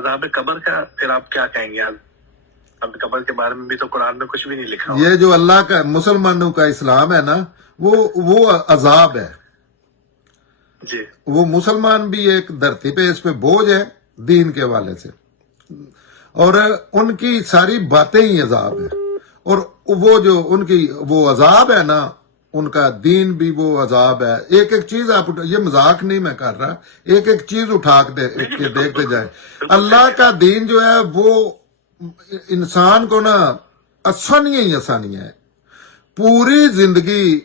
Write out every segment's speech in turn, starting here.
عذاب قبر کا پھر آپ کیا کہیں گے؟ اب قبر کے بارے میں بھی تو قرآن میں کچھ بھی نہیں لکھا ہوا. یہ جو اللہ کا مسلمانوں کا اسلام ہے نا وہ عذاب ہے. جی وہ مسلمان بھی ایک دھرتی پہ اس پہ بوجھ ہے دین کے حوالے سے، اور ان کی ساری باتیں ہی عذاب ہے. اور وہ جو ان کی وہ عذاب ہے نا، ان کا دین بھی وہ عذاب ہے. ایک ایک چیز آپ یہ مذاق نہیں میں کر رہا، ایک ایک چیز اٹھا کے دیکھتے جائیں. اللہ کا دین جو ہے وہ انسان کو نا آسانیاں ہی آسانیاں ہے. پوری زندگی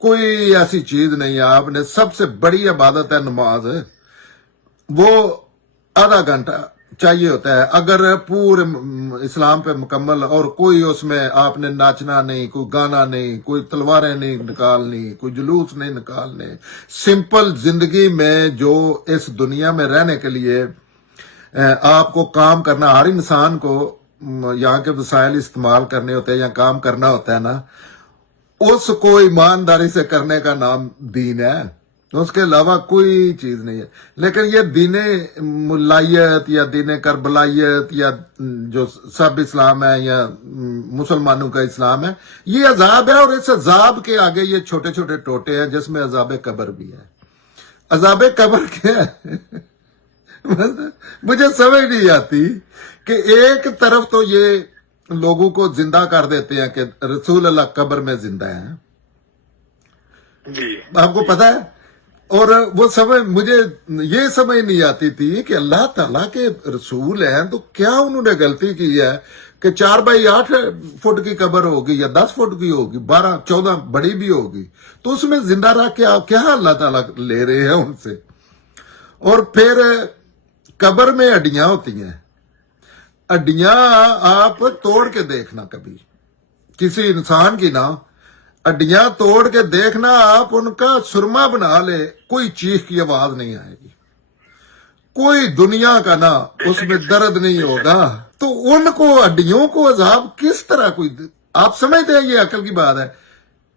کوئی ایسی چیز نہیں ہے. آپ نے سب سے بڑی عبادت ہے نماز، وہ آدھا گھنٹہ چاہیے ہوتا ہے. اگر پورے اسلام پہ مکمل، اور کوئی اس میں آپ نے ناچنا نہیں، کوئی گانا نہیں، کوئی تلواریں نہیں نکالنی، کوئی جلوس نہیں نکالنے. سمپل زندگی میں جو اس دنیا میں رہنے کے لیے آپ کو کام کرنا، ہر انسان کو یہاں کے وسائل استعمال کرنے ہوتے ہیں یا کام کرنا ہوتا ہے نا، اس کو ایمانداری سے کرنے کا نام دین ہے. اس کے علاوہ کوئی چیز نہیں ہے. لیکن یہ دین ملائیت یا دین کربلائیت یا جو سب اسلام ہے یا مسلمانوں کا اسلام ہے، یہ عذاب ہے. اور اس عذاب کے آگے یہ چھوٹے چھوٹے ٹوٹے ہیں جس میں عذاب قبر بھی ہے. عذاب قبر کیا ہے؟ مجھے سمجھ نہیں آتی کہ ایک طرف تو یہ لوگوں کو زندہ کر دیتے ہیں کہ رسول اللہ قبر میں زندہ ہیں، جی آپ کو پتا ہے. اور وہ مجھے یہ سمجھ نہیں آتی تھی کہ اللہ تعالیٰ کے رسول ہیں تو کیا انہوں نے غلطی کی ہے کہ 4x8 فٹ کی قبر ہوگی یا 10 فٹ کی ہوگی، 12-14 بڑی بھی ہوگی، تو اس میں زندہ رہ کے آپ کیا اللہ تعالیٰ لے رہے ہیں ان سے. اور پھر قبر میں ہڈیاں ہوتی ہیں. ہڈیاں آپ توڑ کے دیکھنا، کبھی کسی انسان کی نا ہڈیاں توڑ کے دیکھنا، آپ ان کا سرما بنا لے، کوئی چیخ کی آواز نہیں آئے گی، کوئی دنیا کا نا اس میں درد نہیں ہوگا. تو ان کو ہڈیوں کو عذاب کس طرح کوئی، آپ سمجھتے ہیں یہ عقل کی بات ہے؟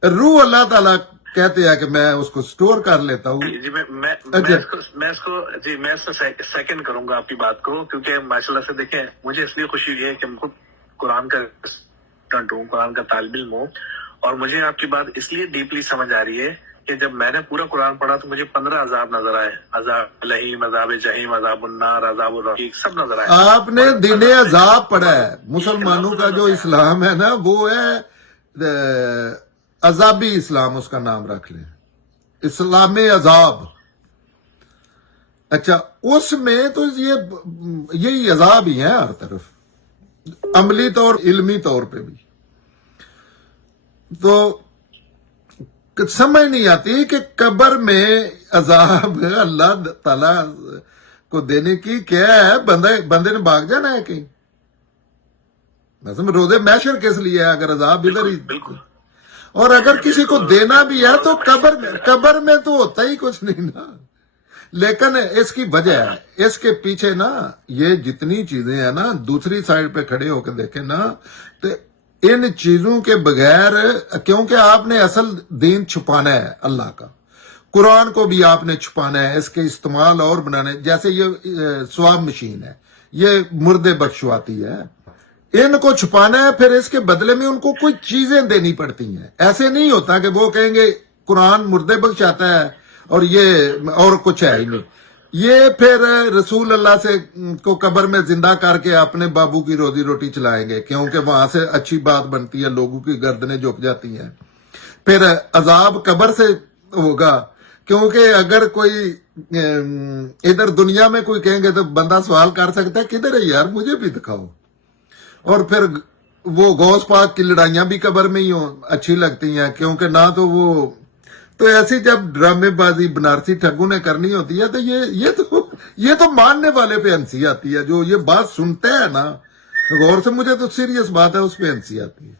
روح اللہ تعالیٰ کہتے ہیں کہ میں اس کو سٹور کر لیتا ہوں. جی میں اس کو سیکنڈ کروں گا آپ کی بات کو، کیونکہ ماشاء اللہ سے دیکھیں مجھے اس لیے خوشی ہوئی ہے کہ خود قرآن کا اسٹوڈنٹ ہوں، قرآن کا طالب علم ہوں، اور مجھے آپ کی بات اس لیے ڈیپلی سمجھ آ رہی ہے کہ جب میں نے پورا قرآن پڑھا تو مجھے 15 عذاب نظر آئے. عذاب لہیم، عذاب جہیم، عذاب النار، عذاب الرقیق، سب نظر آئے. آپ نے دین عذاب پڑھا ہے. مسلمانوں کا جو اسلام ہے نا وہ ہے عذابی اسلام، اس کا نام رکھ لیں، اسلام عذاب. اچھا، اس میں تو یہی عذاب ہی ہیں ہر طرف، عملی طور علمی طور پہ بھی. تو سمجھ نہیں آتی کہ قبر میں عذاب اللہ تعالی کو دینے کی کیا ہے. بندے نے بھاگ جانا ہے کہیں؟ روزے محشر کس لیے ہے اگر عذاب ادھر ہی؟ اور اگر کسی کو دینا بھی ہے تو قبر میں تو ہوتا ہی کچھ نہیں نا. لیکن اس کی وجہ ہے، اس کے پیچھے نا یہ جتنی چیزیں ہیں نا، دوسری سائڈ پہ کھڑے ہو کے دیکھیں نا، تو ان چیزوں کے بغیر، کیونکہ آپ نے اصل دین چھپانا ہے اللہ کا، قرآن کو بھی آپ نے چھپانا ہے، اس کے استعمال اور بنانے. جیسے یہ سواب مشین ہے، یہ مردے بخشواتی ہے، ان کو چھپانا ہے، پھر اس کے بدلے میں ان کو کوئی چیزیں دینی پڑتی ہیں. ایسے نہیں ہوتا کہ وہ کہیں گے قرآن مردے بخشاتا ہے اور یہ اور کچھ ہے ہی نہیں. یہ پھر رسول اللہ سے کو قبر میں زندہ کر کے اپنے بابو کی روزی روٹی چلائیں گے، کیونکہ وہاں سے اچھی بات بنتی ہے، لوگوں کی گردنیں جھک جاتی ہیں. پھر عذاب قبر سے ہوگا، کیونکہ اگر کوئی ادھر دنیا میں کوئی کہیں گے تو بندہ سوال کر سکتا ہے کدھر ہے یار، مجھے بھی دکھاؤ. اور پھر وہ غوث پاک کی لڑائیاں بھی قبر میں ہی اچھی لگتی ہیں، کیونکہ نہ تو وہ تو ایسی جب ڈرامے بازی بنارسی ٹھگوں نے کرنی ہوتی ہے تو یہ تو ماننے والے پہ ہنسی آتی ہے. جو یہ بات سنتے ہیں نا غور سے، مجھے تو سیریس بات ہے، اس پہ ہنسی آتی ہے.